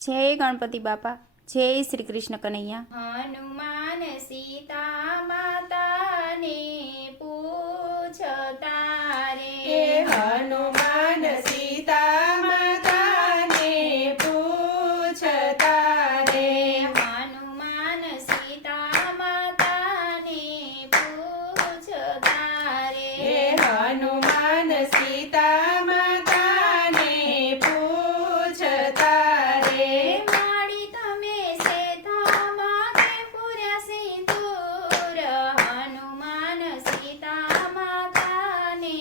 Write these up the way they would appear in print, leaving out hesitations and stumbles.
જય ગણપતિ બાપા, જય શ્રી કૃષ્ણ કનૈયા। હનુમાન સીતા માતાને પૂછતા રે, હનુમાન સીતા માતાને પૂછતા રે, હનુમાન સીતા માતાને પૂછતા રે, હનુમાન સીતા માતાને પૂછતા રે, માડી તમે સેતામાં કેમ પૂર્યા સિંદૂર, હનુમાન સીતા માતાને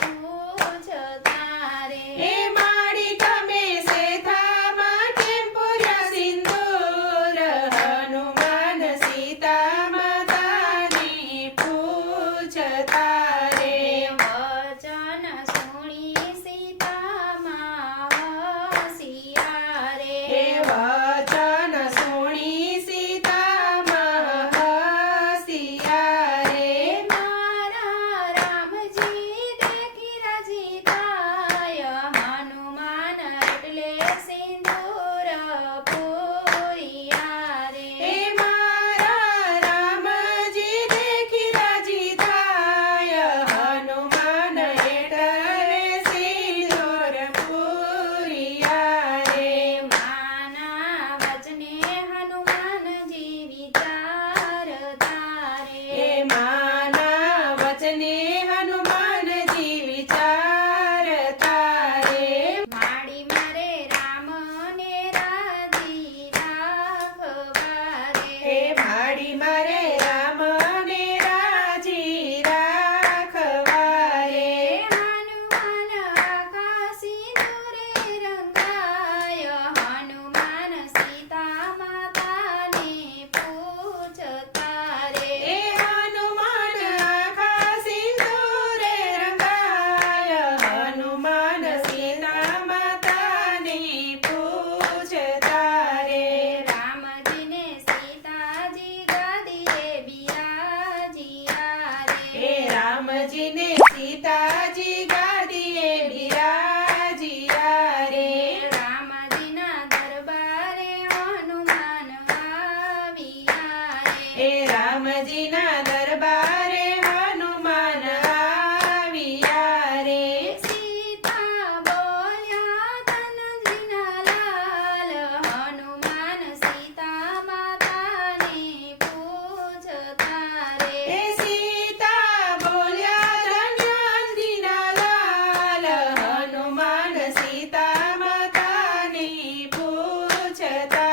પૂછતા રે, એ માડી તમે સેથામાં કેમ પૂર્યા સિંદૂર, હનુમાન સીતા માતાને પૂછતા રે, વચન સુણી સીતામાં હસિયા રે, એ વચન સુણી સીતામાં હસિયા રે, મારા રામજી દેખી રાજી થાય, હનુમાન એટલે સિંદૂર પૂર્યા રે, એ મારા રામજી દેખી રાજી થાય, હનુમાન એટલે સિંદૂર પૂર્યા રે, માના વચને હનુમાનજી વિચારતા રે, એ માના વચને હનુમાનજી વિચારતા રે, માડી મારે રામને રાજી રાખવા રે, એ માડી મારે રામને રાજી રાખવા રે, હનુમાન આકાશી દૂરે રંગાય, હનુમાન સીતા માતાને પૂછતા રે, એ હનુમાન આખા સિંદૂરે રંગાય, હનુમાન સીતા માતાને પૂછતા રે, રામજીને સીતાજી ગાદીએ બિરાજ્યા રે, એ રામજીને સીતાજી ગાદીએ બિરાજ્યા રે, રામજીના દરબારે હનુમાન આવ્યા રે, એ રામજીના દરબારે હનુમાન આવ્યા રે, સીતા બોલ્યા ધનજીના લાલ, હનુમાન સીતા માતાને પૂછતા રે, એ સીતા બોલ્યા ધન્યજીના લાલ, હનુમાન સીતા માતાને પૂછતા